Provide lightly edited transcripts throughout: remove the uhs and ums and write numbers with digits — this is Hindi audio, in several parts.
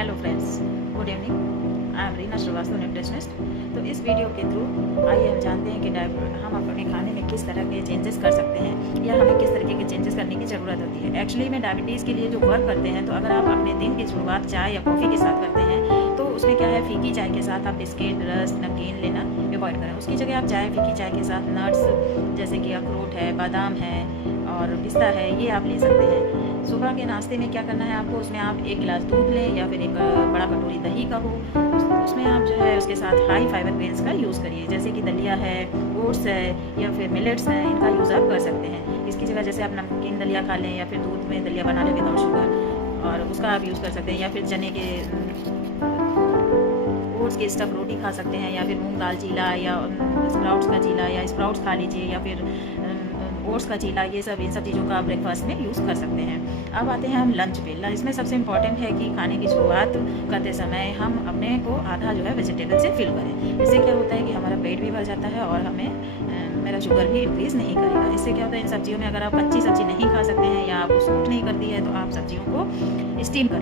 Hello friends, good evening. I am Reena Shrivastava, nutritionist. तो इस वीडियो के थ्रू आइए हम जानते हैं कि हम अपने खाने में किस तरह के चेंजेस कर सकते हैं या हमें किस तरीके के चेंजेस करने की ज़रूरत होती है। एक्चुअली में डायबिटीज़ के लिए जो वर्क करते हैं, तो अगर आप अपने दिन की शुरुआत चाय या कॉफ़ी के साथ करते हैं तो उसमें क्या है, फीकी चाय के साथ आप बिस्किट, रस्क, नमकीन लेना अवॉइड करें। उसकी जगह आप फीकी चाय के साथ नट्स जैसे कि अखरोट है, बादाम है और पिस्ता है, ये आप ले सकते हैं। सुबह के नाश्ते में क्या करना है आपको, उसमें आप 1 गिलास दूध लें या फिर एक बड़ा कटोरी दही का हो। उसमें आप जो है उसके साथ हाई फाइबर ग्रेन्स का यूज़ करिए, जैसे कि दलिया है, ओट्स है या फिर मिलेट्स हैं, इनका यूज़ आप कर सकते हैं। इसकी जगह जैसे आप नमकीन दलिया खा लें या फिर दूध में दलिया बना लें विदाउट शुगर, और उसका आप यूज़ कर सकते हैं। या फिर चने के ओट्स की स्टफ रोटी खा सकते हैं, या फिर मूंग दाल चीला या स्प्राउट्स का चीला या स्प्राउट्स खा लीजिए, या फिर ओट्स का चीला, ये सब इन सब चीज़ों का आप ब्रेकफास्ट में यूज़ कर सकते हैं। अब आते हैं हम लंच पे। इसमें सबसे इम्पॉर्टेंट है कि खाने की शुरुआत करते समय हम अपने को आधा जो है वेजिटेबल से फिल करें। इससे क्या होता है कि हमारा पेट भी भर जाता है और मेरा शुगर भी इंक्रीज़ नहीं करेगा। इससे क्या होता है, इन सब्जियों में अगर आप कच्ची सब्जी नहीं खा सकते हैं या आपको सूट नहीं करती है, तो आप सब्जियों को स्टीम कर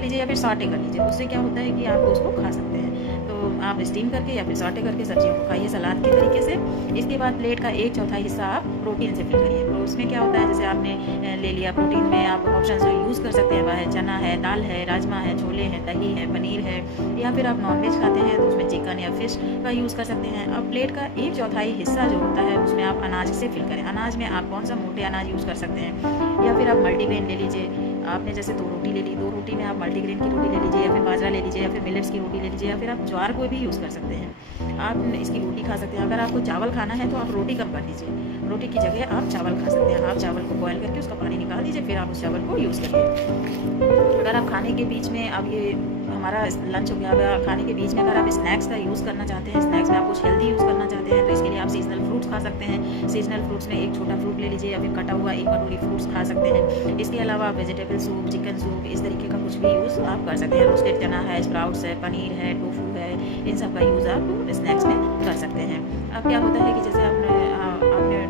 लीजिए या फिर सॉटे कर लीजिए। उससे क्या होता है कि आप उसको खा सकते हैं। तो आप स्टीम करके या फिर सॉटे करके सब्जियों को खाइए सलाद के तरीके से। इसके बाद प्लेट का 1/4 हिस्सा आप प्रोटीन से फिल करिए। तो उसमें क्या होता है, जैसे आपने ले लिया प्रोटीन में, आप ऑप्शन जो यूज़ कर सकते हैं वह है चना है, दाल है, राजमा है, छोले हैं, दही है, पनीर है, या फिर आप नॉनवेज खाते हैं तो उसमें चिकन या फिश का यूज़ कर सकते हैं। अब प्लेट का 1/4 हिस्सा जो होता है उसमें आप अनाज से फिल करें। अनाज में आप कौन सा मोटे अनाज यूज़ कर सकते हैं, या फिर आप मल्टीग्रेन ले लीजिए। आपने जैसे 2 रोटी ले ली, 2 रोटी में आप मल्टीग्रेन की रोटी ले लीजिए, या फिर बाजरा ले लीजिए, या फिर मिलेट्स की रोटी ले लीजिए, या फिर आप ज्वार को भी यूज़ कर सकते हैं। आप इसकी रोटी खा सकते हैं। अगर आपको चावल खाना है तो आप रोटी कम कर दीजिए, रोटी की जगह आप चावल खा सकते हैं। आप चावल को बॉयल करके उसका पानी निकाल दीजिए, फिर आप उस चावल को यूज़ करिए। अगर आप खाने के बीच में, अब ये हमारा लंच हो गया, खाने के बीच में अगर आप स्नैक्स का यूज़ करना चाहते हैं, स्नैक्स में आप कुछ हेल्दी यूज़ करना चाहते हैं, तो इसके लिए आप सीजनल फ्रूट्स खा सकते हैं। सीजनल फ्रूट्स में एक छोटा फ्रूट ले लीजिए या फिर कटा हुआ 1 कटोरी फ्रूट्स खा सकते हैं। इसके अलावा आप वेजिटेबल सूप, चिकन सूप, इस तरीके का कुछ भी यूज़ आप कर सकते हैं। रोस्टेड चना है, स्प्राउट्स है, पनीर है, टोफू है, इन सब का यूज़ आप स्नैक्स में कर सकते हैं। अब क्या होता है कि जैसे आपने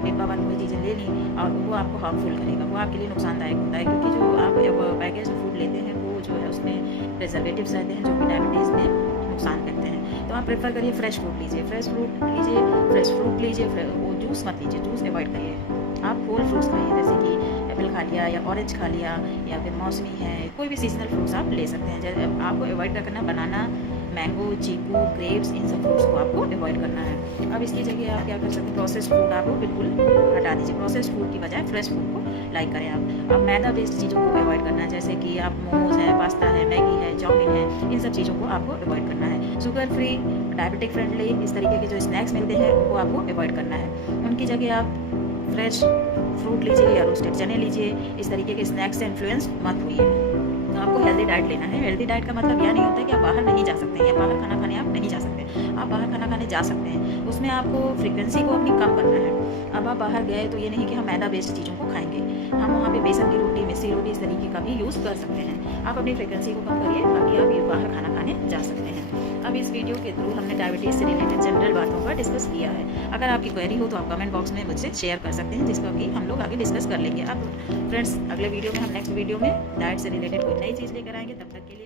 डिब्बा बंद कोई चीज़ें ले ली और वो आपको हार्मफुल करेगा, वो आपके लिए नुकसानदायक होता है, क्योंकि जो आप पैकेज फूड लेते हैं वो जो है उसमें प्रिजर्वेटिव्स रहते हैं जो कि डायबिटीज़ में नुकसान करते हैं। तो आप प्रेफर करिए फ्रेश फ्रूट लीजिए, फ्रेश फ्रूट लीजिए, वो जूस मत लीजिए, जूस अवॉइड करिए। आप होल फ्रूट्स खाइए, जैसे कि एप्पल खा लिया या ऑरेंज खा लिया या फिर मौसमी है, कोई भी सीजनल फ्रूट्स आप ले सकते हैं। जैसे आपको अवॉइड करना बनाना, मैंगो, चीकू, ग्रेप्स, इन सब फ्रूट्स को आपको अवॉइड करना है। अब इसकी जगह आप क्या कर सकते हैं, प्रोसेस्ड फूड आप बिल्कुल हटा दीजिए। प्रोसेस्ड फूड की बजाय फ्रेश फूड को लाइक करें आप। अब मैदा बेस्ड चीज़ों को अवॉइड करना है, जैसे कि आप मोमोज है, पास्ता है, मैगी है, चाउमीन है, इन सब चीज़ों को आपको अवॉइड करना है। शुगर फ्री, डायबिटिक फ्रेंडली, इस तरीके के जो स्नैक्स मिलते हैं उनको आपको अवॉइड करना है। उनकी जगह आप फ्रेश फ्रूट लीजिए या रोस्टेड चने लीजिए। इस तरीके के स्नैक्स से इन्फ्लुएंस मत होइए। तो आपको हेल्दी डाइट लेना है। हेल्दी डाइट का मतलब यह नहीं होता है कि आप बाहर नहीं जा सकते हैं या बाहर खाना खाने आप नहीं जा सकते। आप बाहर खाना खाने जा सकते हैं, उसमें आपको फ्रीक्वेंसी को अपनी कम करना है। अब आप बाहर गए तो ये नहीं कि हम मैदा बेस्ड चीज़ों को खाएंगे, हम वहाँ पे बेसन की रोटी, मिस्सी रोटी, इस तरीके का भी यूज़ कर सकते हैं। आप अपनी फ्रीक्वेंसी को कम करिए ताकि आप बाहर खाना खाने जा सकते हैं। अब इस वीडियो के थ्रू हमने डायबिटीज़ से रिलेटेड जनरल बातों का डिस्कस किया है। अगर आपकी क्वेरी हो तो आप कमेंट बॉक्स में मुझसे शेयर कर सकते हैं, जिसका कि हम लोग आगे डिस्कस कर लेंगे। अब फ्रेंड्स, अगले वीडियो में हम नेक्स्ट वीडियो में डाइट से रिलेटेड कोई नई चीज़ लेकर आएंगे। तब तक के लिए